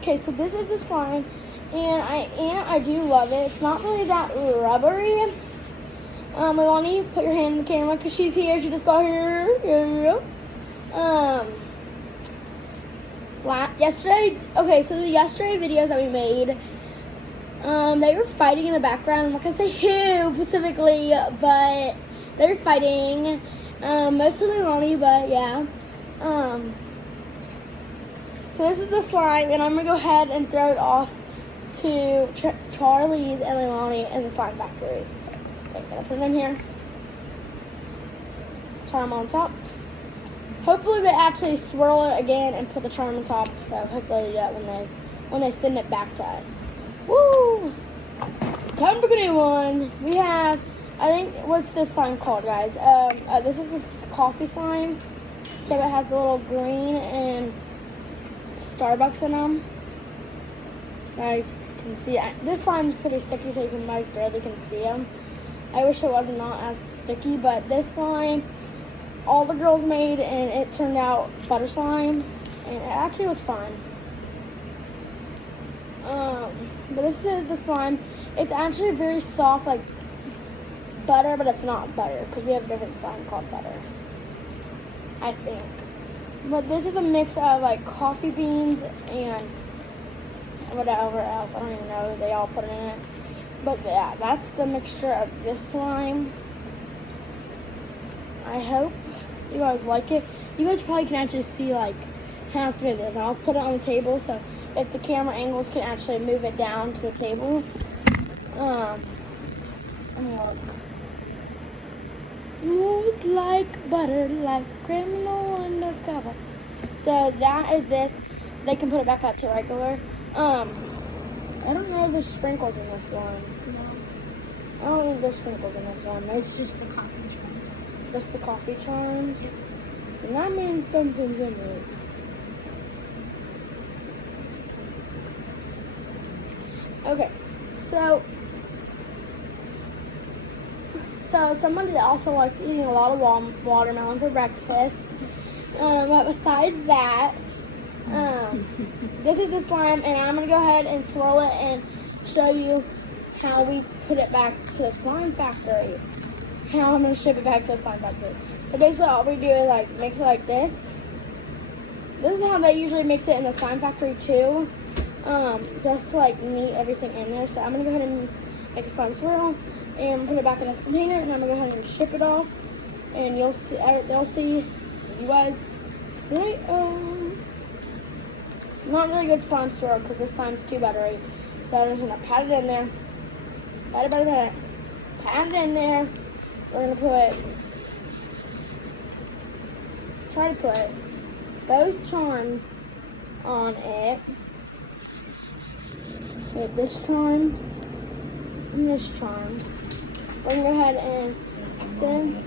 Okay, so this is the slime, and I do love it. It's not really that rubbery. Leilani, put your hand in the camera because she's here. She just got here. Yesterday. Okay, so the yesterday videos that we made, they were fighting in the background. I'm not gonna say who specifically, but they were fighting. Mostly Leilani, but yeah. So this is the slime, and I'm gonna go ahead and throw it off to Charlie's and Leilani in the slime factory. Okay, gonna put them in here. Charm on top. Hopefully they actually swirl it again and put the charm on top. So hopefully they do that when they send it back to us. Woo! Time for a new one. We have, I think, what's this slime called, guys? This is the coffee slime. So it has the little green and Starbucks in them. I can see this slime's pretty sticky, so you guys barely can see them. I wish it was not as sticky, but this slime, all the girls made, and it turned out butter slime, and it actually was fun. But this is the slime. It's actually very soft, like butter, but it's not butter because we have a different slime called butter, I think. But this is a mix of like coffee beans and whatever else. I don't even know. They all put it in it. But yeah, that's the mixture of this slime. I hope you guys like it. You guys probably can actually see like how smooth it is. I'll put it on the table so if the camera angles can actually move it down to the table. And look. Smooth like butter, like criminal undercover. So that is this. They can put it back up to regular. I don't know if there's sprinkles in this one. No. I don't think there's sprinkles in this one. It's just the coffee charms. Just the coffee charms. And that means something's in it. Okay, so somebody that also likes eating a lot of watermelon for breakfast. But besides that, this is the slime, and I'm going to go ahead and swirl it and show you how we put it back to the slime factory. How I'm going to ship it back to the slime factory. So basically all we do is like mix it like this. This is how they usually mix it in the slime factory too. Just to like neat everything in there. So I'm going to go ahead and make a slime swirl and put it back in its container, and I'm going to go ahead and ship it off. And you'll see, they'll see you guys right not really good slime swirl because this slime's too buttery. So I'm just going to pat it in there. Pat it in there. We're going to try to put those charms on it. With this charm and this charm. We're going to go ahead and send